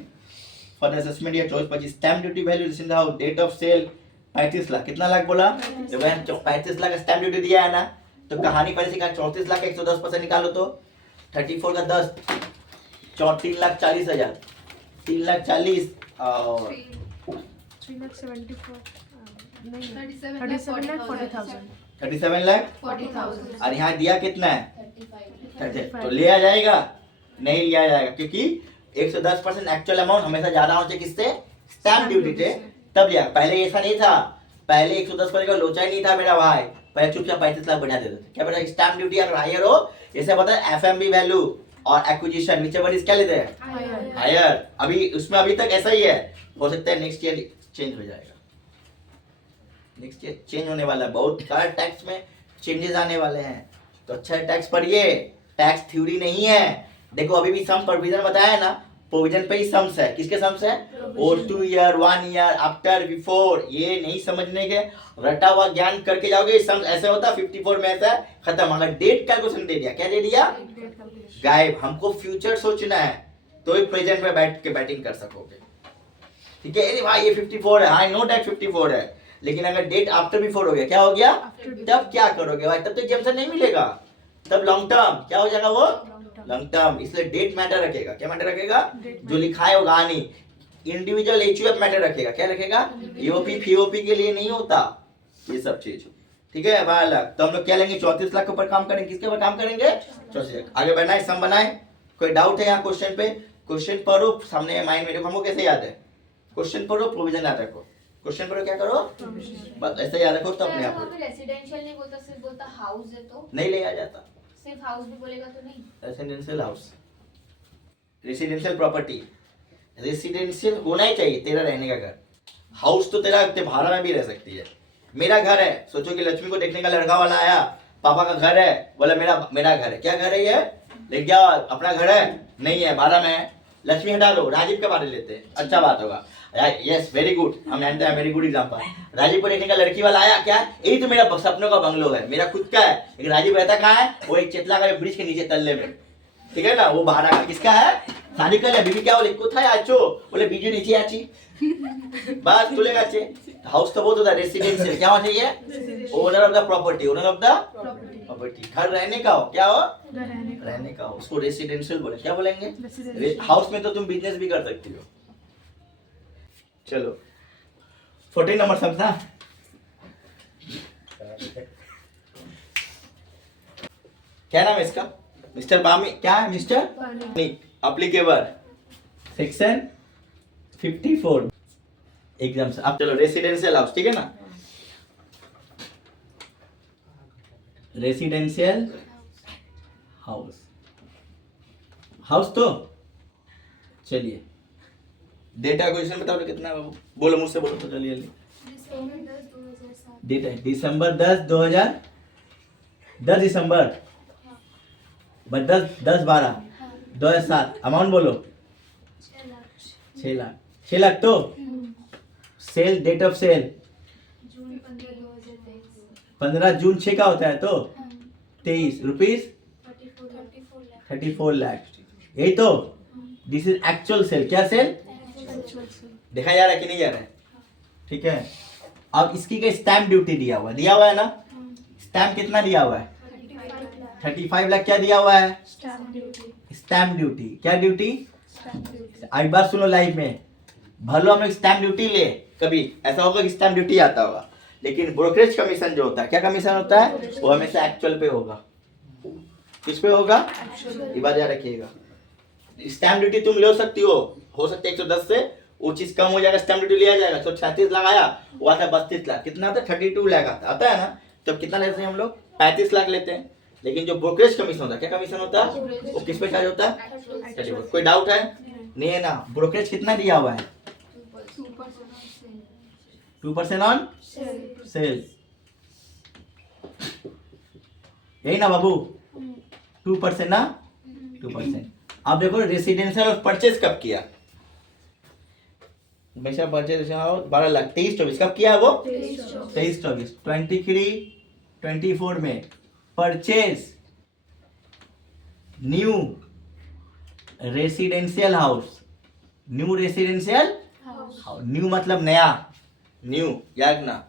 for the assessment year 24-25, stamp duty value residential house, date of sale 35 lakh. कितना लाख बोला? जब 35 लाख स्टैम्प ड्यूटी दिया है ना, तो कहानी पहले सिखा, 34 लाख का 110% निकालो तो 34 का 10, 3,40,000, 3,40,000 और 37 लाख 40,000 और यहाँ दिया कितना है? 30। तो लिया जाएगा? नहीं लिया जाएगा, क्योंकि 110% एक्चुअल अमाउंट हमेशा ज्यादा होना चाहिए। किससे? स्टैम्प ड्यूटी से, तब लिया। पहले ऐसा नहीं था, पहले 110% का लोचा ही नहीं था मेरा भाई, पहले चुपचाप 35 लाख बढ़ा देते थे। क्या बेटा, स्टैम्प ड्यूटी अगर हायर हो, जैसे पता है एफएमबी वैल्यू और एक्विजिशन, नीचे बड़ी क्या लेते हैं? हायर। अभी उसमें अभी तक ऐसा ही है, हो सकता है नेक्स्ट ईयर चेंज हो जाएगा, नेक्स्ट ईयर चेंज होने वाला है, बहुत सारे टैक्स में चेंजेस आने वाले हैं। तो अच्छा टैक्स पढ़िए, टैक्स थ्योरी नहीं है। देखो अभी भी सम प्रोविजन बताया ना, प्रोविजन पे ही सम्स है। किसके सम्स है? और 2 ईयर, 1 ईयर, आफ्टर, बिफोर। ये नहीं समझने के रटा हुआ ज्ञान करके जाओगे, सम्स ऐसे होता, 54 में ऐसा है, खत्म। अगर डेट कैलकुलेशन दे दिया, क्या दे दिया? गायब। हमको फ्यूचर सोचना है तो ही प्रेजेंट में बैठ के बैटिंग कर सकोगे, ठीक है। अरे भाई ये 54 है, आई नो दैट 54 है, लेकिन अगर डेट आफ्टर बिफोर हो गया, क्या हो गया? तब क्या करोगे भाई? तब तो एग्जाम्पशन नहीं मिलेगा, तब लॉन्ग टर्म क्या हो जाएगा? वो लॉन्ग टर्म। इसलिए डेट मैटर रखेगा। क्या मैटर रखेगा? जो लिखा है वो कहानी। इंडिविजुअल एचयूएफ मैटर रखेगा। क्या रखेगा? ईओपी फीओपी के लिए नहीं होता ये सब चीज, ठीक है। 12 लाख। तो हम लोग क्या लेंगे? 34 लाख के ऊपर काम करेंगे। किसके ऊपर काम करेंगे? 34 लाख। आगे बढ़ना है, सम बनाए। कोई डाउट है यहाँ क्वेश्चन पे? क्वेश्चन पढ़ो, सामने माइंड में हमको कैसे याद है? क्वेश्चन पढ़ो, प्रोविजन याद रखो। क्वेश्चन पढ़ो, क्या करो? बस ऐसे याद रखो तो अपने आप वहाँ पे रेसिडेंशियल नहीं बोलता, सिर्फ बोलता हाउस है, तो नहीं ले आ जाता। सिर्फ हाउस भी बोलेगा तो नहीं। Residential house, residential property, residential होना ही चाहिए तेरा रहने का घर। हाउस तो तेरा भाड़ा में भी रह सकती है, मेरा घर है, सोचो कि लक्ष्मी को देखने का लड़का वाला आया, पापा का घर है, बोला मेरा मेरा घर है। क्या घर है ये? लेकिन क्या अपना घर है? नहीं है, भाड़ा में है। लक्ष्मी हटा दो, राजीव के बारे लेते हैं, अच्छा बात होगा। यस, वेरी गुड, हम जानते हैं, वेरी गुड एग्जांपल। राजीव को देखने का लड़की वाला आया, क्या यही तो मेरा सपनों का बंगलो है, मेरा खुद का है, लेकिन राजीव रहता कहाँ है? वो एक चेतला का ब्रिज के नीचे तल्ले में, ठीक है ना, वो भाड़ा का। किसका है? शादी कर लिया, बीबी क्या बोले, कोথায় আছো? बोले बीजू नीचे आची, बस तुले गाचे। हाउस तो बहुत होता है, रेसिडेंशियल क्या होना चाहिए? Owner of the property, owner of the property. घर रहने का हो, क्या हो? रहने का हो, उसको रेसिडेंशियल बोले। क्या बोलेंगे? हाउस में तो तुम बिजनेस भी कर सकती हो। चलो 14 नंबर समझा? क्या नाम है इसका? मिस्टर बामी, क्या है मिस्टर? अप्लीकेबल सेक्शन 54 एग्जाम से। अब चलो रेसिडेंशियल हाउस, ठीक है ना, रेसिडेंशियल हाउस, हाउस तो चलिए डेटा क्वेश्चन बताओ कितना है बाबू, बोलो मुझसे बोलो तो चलिए जल्दी। डेट है दिसंबर 10 दिसंबर 10/12/2007। अमाउंट बोलो 6 लाख। 6 लाख तो सेल, डेट ऑफ सेल 15 जून 6 का होता है तो 23 रुपीज 34 लाख, यही तो। This is actual sale. क्या सेल? देखा जा रहा है कि नहीं जा रहा है? ठीक है। अब इसकी का स्टैम्प ड्यूटी दिया हुआ है ना, स्टैम्प कितना दिया हुआ है? 35 लाख। क्या दिया हुआ है? Stamp duty. क्या ड्यूटी? एक बार सुनो, लाइफ में भलो हम लोग स्टैम्प ड्यूटी ले, कभी ऐसा होगा कि स्टैम्प ड्यूटी आता होगा, लेकिन ब्रोकरेज कमीशन जो होता है, क्या कमीशन होता है? वो हमेशा एक्चुअल पे होगा। किस पे होगा? ये बात याद रखिएगा। स्टैम्प ड्यूटी तुम ले सकती हो सकता है 110 से वो चीज कम हो जाएगा, स्टैम्प ड्यूटी लिया जाएगा। तो 36 लाख आया, वो आता है 32 लाख। कितना आता है? 32 लाख आता है ना। तब कितना लेते हैं हम लोग? 35 लाख लेते हैं। लेकिन जो ब्रोकरेज कमीशन होता है, क्या कमीशन होता है? वो किस पे चार्ज होता है? कोई डाउट है? नहीं है ना। ब्रोकरेज कितना दिया हुआ है? 2% ऑन सेल, यही ना बाबू? 2% ना, 2%। अब देखो रेसिडेंशियल और परचेज कब किया? हमेशा परचेज 12 लाख 23-24 कब किया है वो? 23-24 23-24 में purchase new residential house. New residential house, new मतलब नया, न्यू याद ना,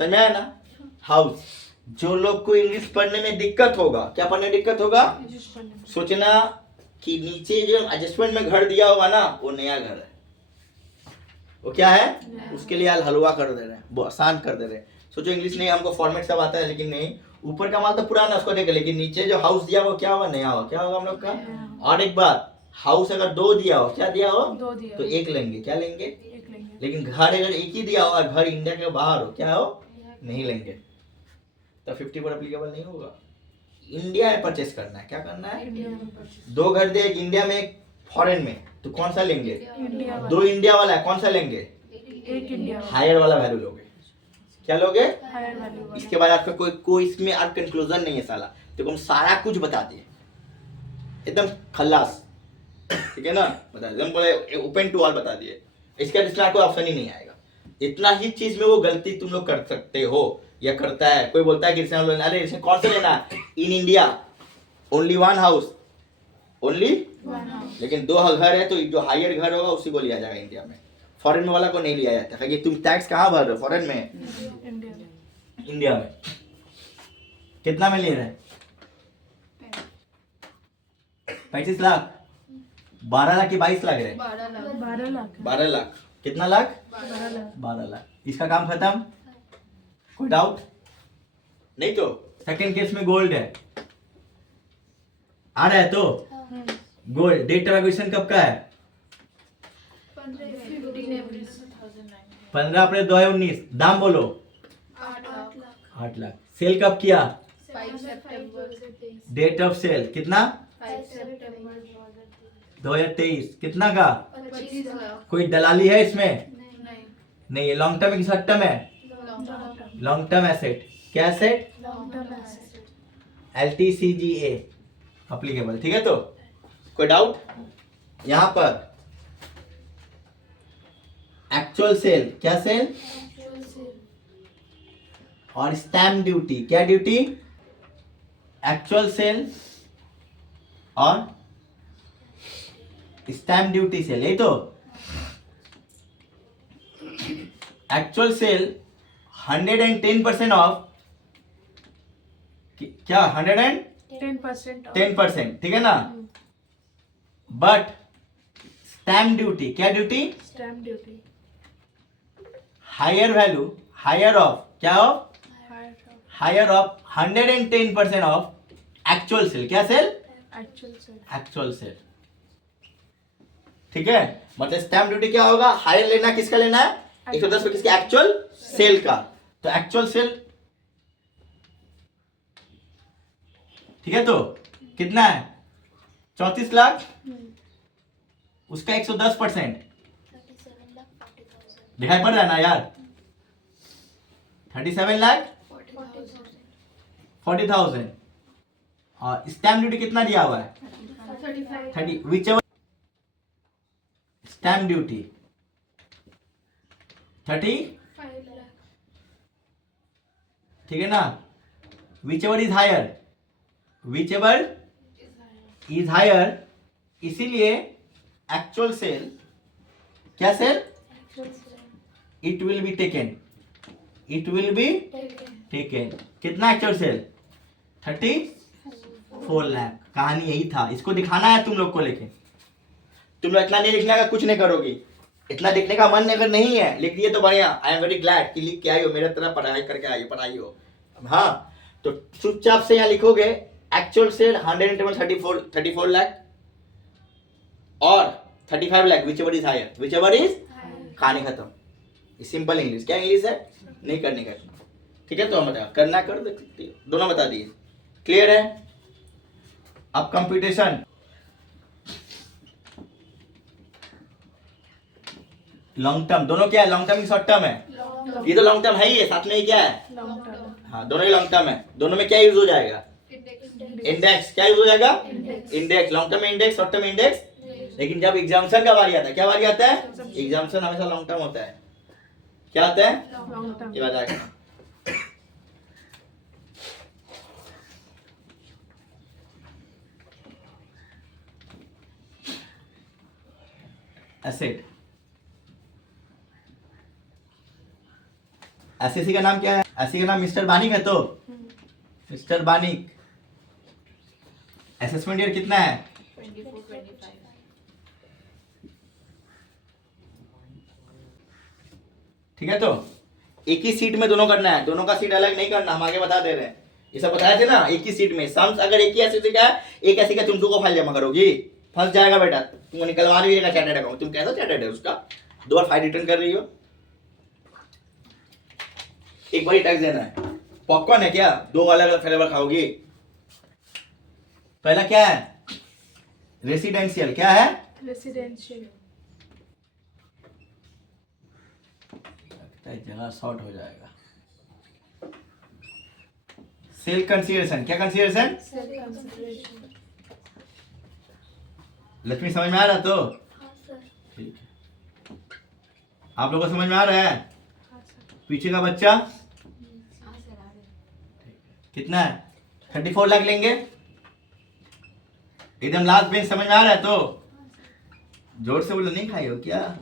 समझ में आया ना? हाउस। जो लोग को इंग्लिश पढ़ने में दिक्कत होगा, क्या पढ़ने में दिक्कत होगा? सोचना कि नीचे जो एडजस्टमेंट में घर दिया होगा ना, वो नया घर है। वो क्या है? उसके लिए हलवा कर दे रहे हैं, वो आसान कर दे रहे हैं। सोचो इंग्लिश नहीं, हमको फॉर्मेट सब आता है, लेकिन नहीं, ऊपर का माल तो पुराना उसको देखे, लेकिन नीचे जो हाउस दिया वो क्या होगा? नया होगा। क्या होगा हम लोग का? और एक बात, हाउस अगर 2 दिया हो, क्या दिया हो? 2 दिया तो 1 लेंगे। क्या लेंगे? 1 लेंगे। लेकिन घर अगर 1 ही दिया हो और घर इंडिया के बाहर हो, क्या हो? नहीं लेंगे। तो 50 पर एप्लीकेबल नहीं होगा। इंडिया में परचेस करना है, क्या करना है? इंडिया में purchase। 2 घर दे, एक इंडिया में एक फॉरेन में, तो कौन सा लेंगे? इंडिया वाला। 2 इंडिया वाला है, कौन सा लेंगे? एक इंडिया वाला। हायर वाला वैल्यू लोगे। क्या लोगे? हायर वैल्यू वाला। इसके बाद आपका कोई इसमें आप कंक्लूजन नहीं है साला, तो हम सारा कुछ बता दिए एकदम खल्लास, ठीक है ना? बता दिए, हम बोले ओपन टू ऑल बता दिए। इसका इसमें कोई ऑप्शन ही नहीं आएगा। इतना ही चीज में वो गलती तुम लोग कर सकते हो या करता है। कोई बोलता है कि अरे इसमें कौन सा लेना है? In India only 1 house, only, लेकिन 2 घर है तो जो हायर घर होगा उसी को लिया जाएगा इंडिया में। फॉरेन में वाला को नहीं लिया जाता, क्योंकि तुम टैक्स कहाँ भर रहे हो? फॉरेन में, इंडिया में। इंडिया में। कितना में ले रहे हैं? 35 लाख, 12 लाख की 22 लाख रहे? 12 लाख। 12 लाख। कितना लाख? 12 लाख। 12 लाख। इसका काम खत्म। कोई डाउट नहीं? तो सेकंड केस में गोल्ड है, आ रहा है तो गोल्ड। डेट ऑफ एक्विजिशन कब का है? 15 अप्रैल 2019। दाम बोलो। 8 लाख। सेल कब किया? 5 सितंबर। डेट ऑफ सेल कितना? 5 सितंबर 2023। कितना का? 25 लाख। कोई दलाली है इसमें? नहीं। नहीं है। लॉन्ग टर्म है कि शॉर्ट टर्म है? लॉन्ग टर्म एसेट, क्या asset? Long term asset, LTCGA applicable, ठीक है। तो कोई डाउट? यहां पर एक्चुअल सेल, क्या सेल? और स्टैम्प ड्यूटी, क्या ड्यूटी? एक्चुअल सेल और स्टैम्प ड्यूटी सेल, यही तो। एक्चुअल सेल 110% ऑफ, क्या 110%, 10%, ठीक है ना। बट स्टैम्प ड्यूटी, क्या duty? Stamp duty, higher value, higher of, क्या of? Higher of 110% of actual sale, क्या sale? Actual sale, actual sale, ठीक है। मतलब स्टैम्प ड्यूटी क्या होगा? हायर लेना, किसका लेना है? 110 पे, किसके? एक्चुअल सेल का। तो एक्चुअल सेल, ठीक है। तो कितना है? 34 लाख, उसका 110%, दिखाई पड़ रहा है ना यार? 37 लाख 40,000। और स्टैम्प ड्यूटी कितना दिया हुआ है? 30, विच एवर स्टैम्प ड्यूटी 30, ठीक है ना। Whichever is higher, whichever is higher, इसीलिए एक्चुअल सेल, क्या sale? It will be taken, it will be taken. कितना एक्चुअल सेल? 34 लाख। कहानी यही था, इसको दिखाना है तुम लोग को, लेकिन तुम लोग इतना नहीं लिखने का, कुछ नहीं करोगे। इतना लिखने का मन अगर नहीं है, लिख दिए तो बढ़िया, आई एम वेरी ग्लैड कि लिख के आई हो, मेरे तरह पढ़ाई करके आई हो, पढ़ाई हो। हाँ, तो चुपचाप से यहाँ लिखोगे एक्चुअल सेल 134 लाख और 35 lakh, whichever is higher, whichever is, कहानी खत्म। सिंपल इंग्लिश, क्या इंग्लिश है? नहीं करने का, ठीक है। तो हम बता, करना कर देख सकती हो, दोनों बता दिए, क्लियर है। अब कंप्यूटेशन, लॉन्ग टर्म, दोनों क्या है? लॉन्ग टर्म की शॉर्ट टर्म है? ये तो लॉन्ग टर्म है ही है, साथ में ही क्या है? लॉन्ग टर्म, हाँ, दोनों ही लॉन्ग टर्म है। दोनों में क्या यूज हो जाएगा? इंडेक्स, क्या यूज हो जाएगा? Index. Long term index, short term index. लेकिन जब एग्जाम्पशन का बारी आता है, क्या बारी आता है? एग्जाम्पशन हमेशा लॉन्ग टर्म होता है। क्या आता है? लॉन्ग टर्म, ये बात आएगा। एसेट, एसएससी का नाम क्या है? एसएससी का नाम मिस्टर बानिक है। तो मिस्टर बानिक, असेसमेंट ईयर कितना है? 24-25। ठीक है। तो एक ही सीट में दोनों करना है, दोनों का सीट अलग नहीं करना, हम आगे बता दे रहे हैं। ये सब बताया थे ना, एक ही सीट में सम्स, अगर एक ही एसएससी का है, एक ऐसी का तुमको को फाइल जमा करोगी, फंस जाएगा बेटा, तुमको निकलवा रही है चार्टर्ड अकाउंट। तुम कैसा चार्टर्ड है उसका? 2 बार फाइल रिटर्न कर रही हो, एक बार टैक्स देना है। पॉपकॉर्न है क्या? 2 अलग अलग फ्लेवर खाओगी। पहला क्या है? रेसिडेंशियल, क्या है? रेसिडेंशियल, जगह शॉर्ट हो जाएगा। सेल कंसीडरेशन, क्या कंसीडरेशन? सेल कंसिडरेशन, लक्ष्मी समझ में आ रहा? तो ठीक है, आप लोगों को समझ में आ रहा है? पीछे का बच्चा कितना है? 34 लाख लेंगे। एकदम लास्ट बेंच समझ में आ रहा है? तो जोर से बोलो, नहीं खाई हो क्या?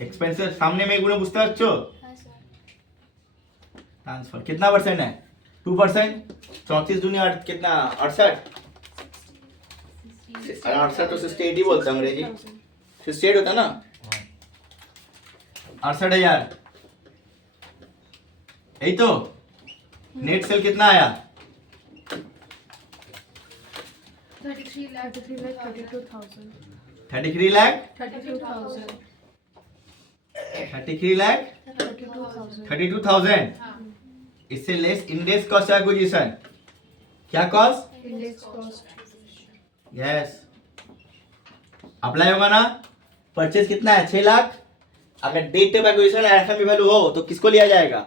एक्सपेंसिव सामने में एक गुना पूछता बच्चों। ट्रांसफर कितना परसेंट है? 2%। 34 दुनिया कितना? 68। 68 तो 68 ही बोलता अंग्रेजी, 68 होता ना। 68,000, यही तो। नेट सेल कितना आया? 33 lakh 32,000, 33 लाख 32,000, 33 लाख 32,000, 32,000। इससे लेस इंडेक्स कॉस्ट एक्विजिशन, क्या cost? Index cost, yes, apply होगा ना। परचेज कितना है? 6 लाख अगर date of acquisition FMV value हो तो किसको लिया जाएगा?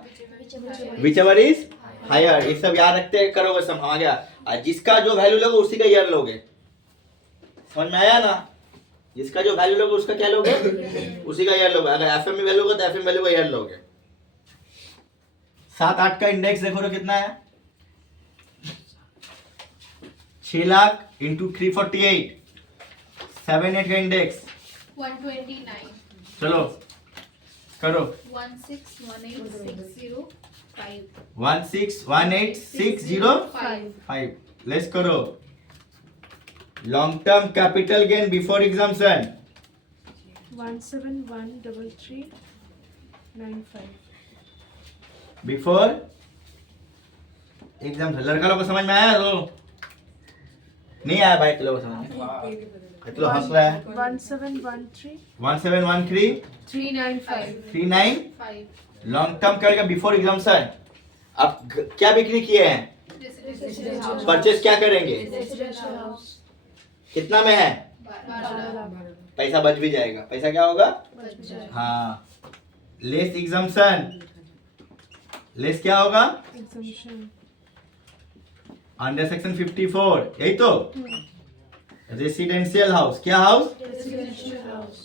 Whichever is higher. ये सब याद रखते करोगे, सब आ गया। और जिसका जो वैल्यू लोगे उसी का ईयर लोगे, समझ में आया ना? जिसका जो वैल्यू लोगे उसका क्या लोगे? उसी का ईयर लोगे। अगर एफएमवी वैल्यू होगा तो एफएम वैल्यू का ईयर लोगे। 7-8 का इंडेक्स देखो तो कितना है? 6 लाख इंटू 348, 7-8 का इंडेक्स। 129. चलो करो। 1618605. 1618605। लेट्स करो। Long term capital gain before exemption 171339.5. Before exemption. लड़का लोग को समझ में आया? तो नहीं आया भाई, लोग समझ में? तो हंस रहा है। 1713 1713 395. 39 लॉन्ग टर्म करेगा बिफोर एग्जाम्पशन। अब क्या बिक्री किए हैं? परचेस क्या करेंगे? Residential house. कितना में है? 12 lakh. पैसा बच भी जाएगा। पैसा क्या होगा? बच जाएगा. हाँ, लेस एग्जाम्पशन। लेस क्या होगा? Exemption. अंडर सेक्शन 54, यही तो। रेसिडेंशियल हाउस, क्या house? Residential house.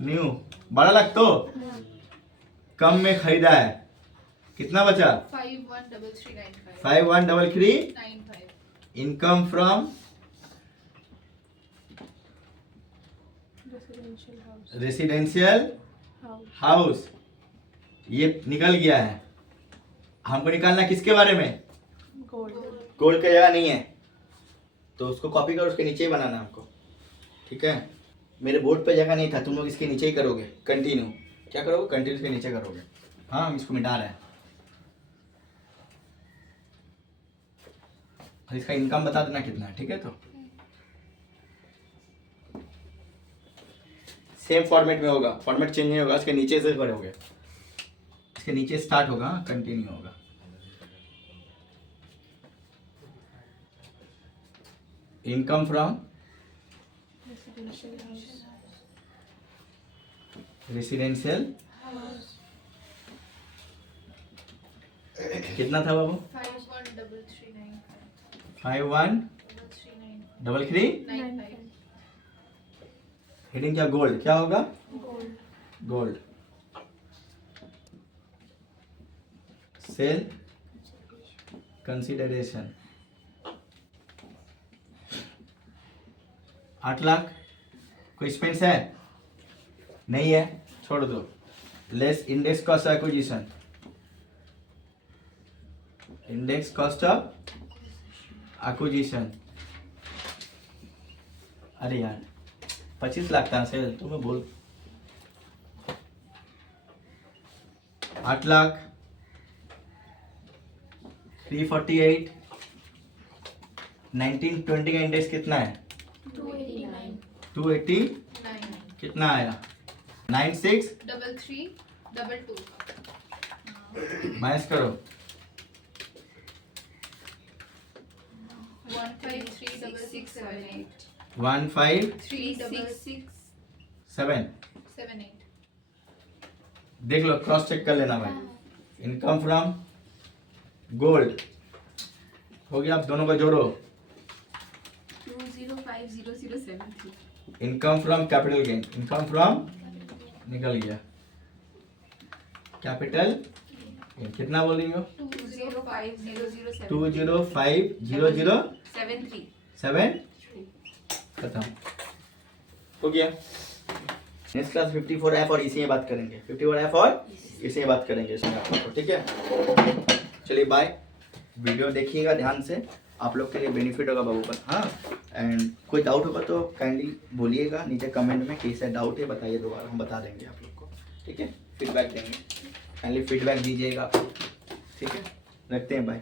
New. 12 lakh तो कम में खरीदा है। कितना बचा? 513395. 5133। Income from Residential house. Residential House. House. ये निकल गया है। हमको निकालना किसके बारे में? Gold. गोल्ड का जगह नहीं है तो उसको कॉपी करो, उसके नीचे ही बनाना हमको, ठीक है? मेरे बोर्ड पे जगह नहीं था, तुम लोग इसके नीचे ही करोगे। कंटिन्यू क्या करोगे? कंटिन्यू इसके नीचे करोगे। हाँ, हम इसको मिटा रहे हैं। और इसका इनकम बता देना कितना है, ठीक है? तो सेम फॉर्मेट में होगा, फॉर्मेट चेंज नहीं होगा। इसके नीचे से करोगे, इसके नीचे स्टार्ट होगा, कंटिन्यू होगा। Income from Residential house. Residential कितना था बाबू? 513395. 5133। हेडिंग क्या? गोल्ड। क्या होगा? Gold. Gold. Sale consideration 8 lakh. कोई एक्सपेंस है? नहीं है, छोड़ दो। Less index cost of acquisition. Index cost of acquisition. अरे यार 25 लाख था सेल, तुम्हें बोल। 8 लाख 348। 1920 का इंडेक्स कितना है? 289. 280। कितना आया? 963322. माइनस करो। 1536678. 15367। 36678. देख लो, क्रॉस चेक कर लेना भाई। इनकम फ्रॉम गोल्ड हो गया। आप दोनों को जोड़ो। 20500073. Income from capital gain. Income from निकल गया। कैपिटल कितना बोल रही हो? 205007. 205007। 73. खत्म हो गया। नेक्स्ट क्लास 54F और इसी में बात करेंगे। 54F और इसी में बात करेंगे इसमें आपको, ठीक है? चलिए बाय। वीडियो देखिएगा ध्यान से, आप लोग के लिए बेनिफिट होगा बाबू पर। हाँ, एंड कोई डाउट होगा तो काइंडली बोलिएगा नीचे कमेंट में, कैसा डाउट है बताइए, दोबारा हम बता देंगे आप लोग को, ठीक है? फीडबैक देंगे, काइंडली फीडबैक दीजिएगा आप लोग, ठीक है? रखते हैं, बाय।